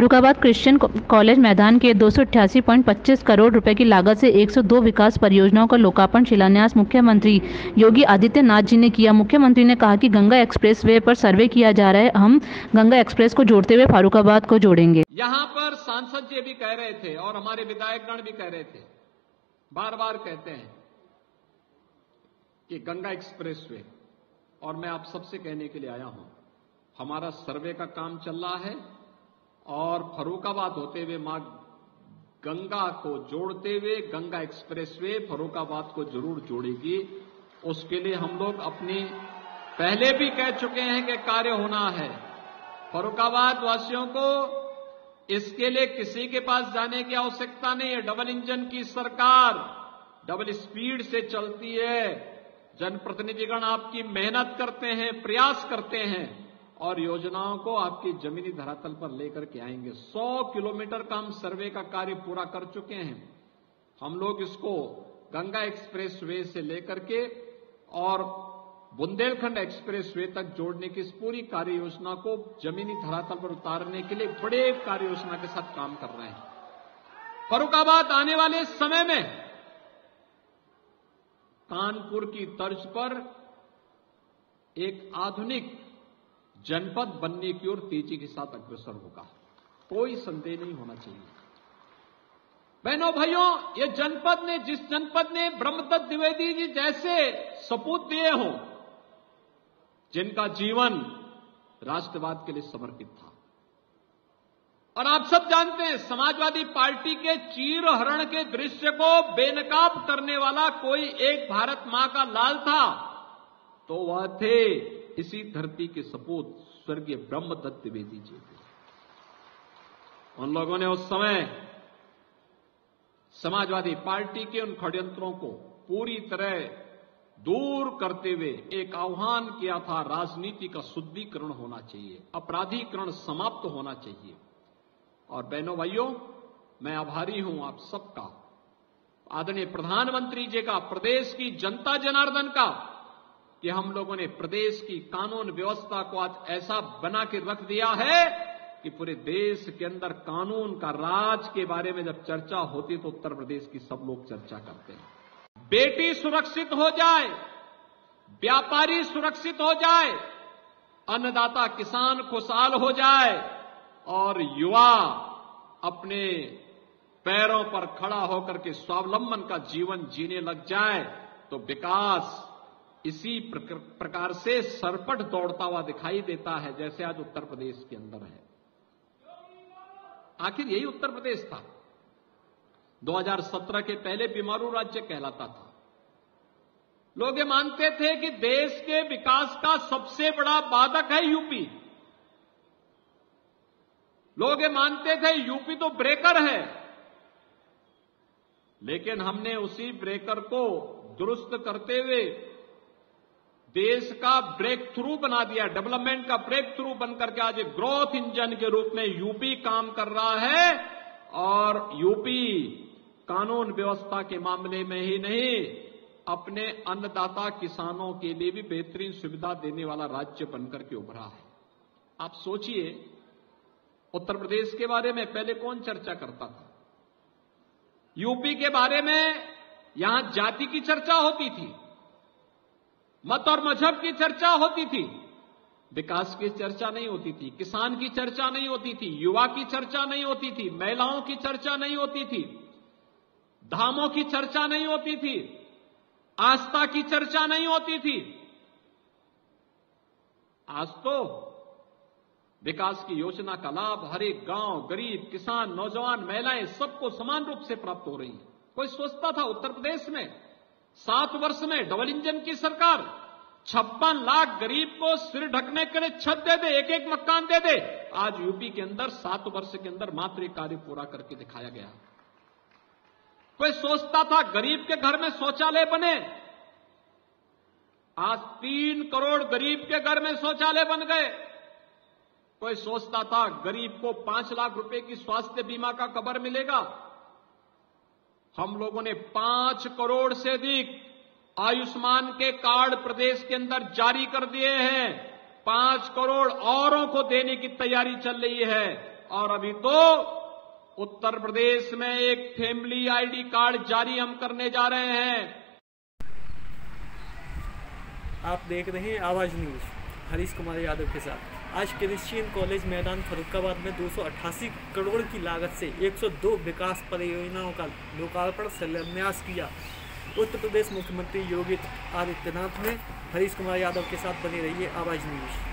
Farrukhabad Christian college मैदान के 288.25 करोड़ रुपए की लागत से 102 विकास परियोजनाओं का लोकार्पण शिलान्यास मुख्यमंत्री योगी आदित्यनाथ जी ने किया। मुख्यमंत्री ने कहा कि गंगा एक्सप्रेस वे पर सर्वे किया जा रहा है। हम गंगा एक्सप्रेस को जोड़ते हुए फर्रुखाबाद को जोड़ेंगे। यहां पर सांसद जी भी कह रहे थे और हमारे विधायकगण भी कह रहे थे, बार बार कहते हैं कि गंगा एक्सप्रेस वे, और मैं आप सबसे कहने के लिए आया हूं, हमारा सर्वे का काम चल रहा है और फर्रुखाबाद होते हुए मां गंगा को जोड़ते हुए गंगा एक्सप्रेसवे फर्रुखाबाद को जरूर जोड़ेगी। उसके लिए हम लोग अपनी पहले भी कह चुके हैं कि कार्य होना है। फर्रुखाबाद वासियों को इसके लिए किसी के पास जाने की आवश्यकता नहीं है। डबल इंजन की सरकार डबल स्पीड से चलती है। जनप्रतिनिधिगण आपकी मेहनत करते हैं, प्रयास करते हैं और योजनाओं को आपकी जमीनी धरातल पर लेकर के आएंगे। 100 किलोमीटर का हम सर्वे का कार्य पूरा कर चुके हैं। हम लोग इसको गंगा एक्सप्रेस वे से लेकर के और बुंदेलखंड एक्सप्रेस वे तक जोड़ने की इस पूरी कार्य योजना को जमीनी धरातल पर उतारने के लिए बड़े कार्य योजना के साथ काम कर रहे हैं। फर्रुखाबाद आने वाले समय में कानपुर की तर्ज पर एक आधुनिक जनपद बनने की ओर तेजी के साथ अग्रसर होगा, कोई संदेह नहीं होना चाहिए। बहनों भाइयों, ये जनपद ने, जिस जनपद ने ब्रह्मदत्त द्विवेदी जी जैसे सपूत दिए हों, जिनका जीवन राष्ट्रवाद के लिए समर्पित था, और आप सब जानते हैं समाजवादी पार्टी के चीर हरण के दृश्य को बेनकाब करने वाला कोई एक भारत मां का लाल था तो वह थे इसी धरती के सपूत स्वर्गीय ब्रह्मदत्त द्विवेदी जी थे। उन लोगों ने उस समय समाजवादी पार्टी के उन षड्यंत्रों को पूरी तरह दूर करते हुए एक आह्वान किया था, राजनीति का शुद्धिकरण होना चाहिए, अपराधीकरण समाप्त होना चाहिए। और बहनों भाइयों, मैं आभारी हूं आप सबका, आदरणीय प्रधानमंत्री जी का, प्रदेश की जनता जनार्दन का, कि हम लोगों ने प्रदेश की कानून व्यवस्था को आज ऐसा बना के रख दिया है कि पूरे देश के अंदर कानून का राज के बारे में जब चर्चा होती तो उत्तर प्रदेश की सब लोग चर्चा करते हैं। बेटी सुरक्षित हो जाए, व्यापारी सुरक्षित हो जाए, अन्नदाता किसान खुशहाल हो जाए और युवा अपने पैरों पर खड़ा होकर के स्वावलंबन का जीवन जीने लग जाए तो विकास इसी प्रकार से सरपट दौड़ता हुआ दिखाई देता है, जैसे आज उत्तर प्रदेश के अंदर है। आखिर यही उत्तर प्रदेश था। 2017 के पहले बीमारू राज्य कहलाता था। लोग ये मानते थे कि देश के विकास का सबसे बड़ा बाधक है यूपी। लोग ये मानते थे यूपी तो ब्रेकर है, लेकिन हमने उसी ब्रेकर को दुरुस्त करते हुए देश का ब्रेक थ्रू बना दिया। डेवलपमेंट का ब्रेक थ्रू बनकर के आज एक ग्रोथ इंजन के रूप में यूपी काम कर रहा है। और यूपी कानून व्यवस्था के मामले में ही नहीं, अपने अन्नदाता किसानों के लिए भी बेहतरीन सुविधा देने वाला राज्य बनकर के उभरा है। आप सोचिए, उत्तर प्रदेश के बारे में पहले कौन चर्चा करता था? यूपी के बारे में यहां जाति की चर्चा होती थी, मत और मजहब की चर्चा होती थी, विकास की चर्चा नहीं होती थी, किसान की चर्चा नहीं होती थी, युवा की चर्चा नहीं होती थी, महिलाओं की चर्चा नहीं होती थी, धामों की चर्चा नहीं होती थी, आस्था की चर्चा नहीं होती थी। आज तो विकास की योजना का लाभ हर एक गांव, गरीब, किसान, नौजवान, महिलाएं सबको समान रूप से प्राप्त हो रही है। कोई सोचता था उत्तर प्रदेश में 7 वर्ष में डबल इंजन की सरकार 56 लाख गरीब को सिर ढकने के लिए छत दे दे, एक एक मकान दे दे। आज यूपी के अंदर 7 वर्ष के अंदर मात्र एक कार्य पूरा करके दिखाया गया। कोई सोचता था गरीब के घर में शौचालय बने, आज 3 करोड़ गरीब के घर में शौचालय बन गए। कोई सोचता था गरीब को 5 लाख रुपए की स्वास्थ्य बीमा का कवर मिलेगा, हम लोगों ने 5 करोड़ से अधिक आयुष्मान के कार्ड प्रदेश के अंदर जारी कर दिए हैं। 5 करोड़ औरों को देने की तैयारी चल रही है। और अभी तो उत्तर प्रदेश में एक फैमिली आईडी कार्ड जारी हम करने जा रहे हैं। आप देख रहे हैं आवाज न्यूज, हरीश कुमार यादव के साथ। आज क्रिश्चियन कॉलेज मैदान फर्रुखाबाद में 288 करोड़ की लागत से 102 विकास परियोजनाओं का लोकार्पण शिलान्यास किया। उत्तर प्रदेश मुख्यमंत्री योगी आदित्यनाथ ने। हरीश कुमार यादव के साथ बने रहिए आवाज न्यूज।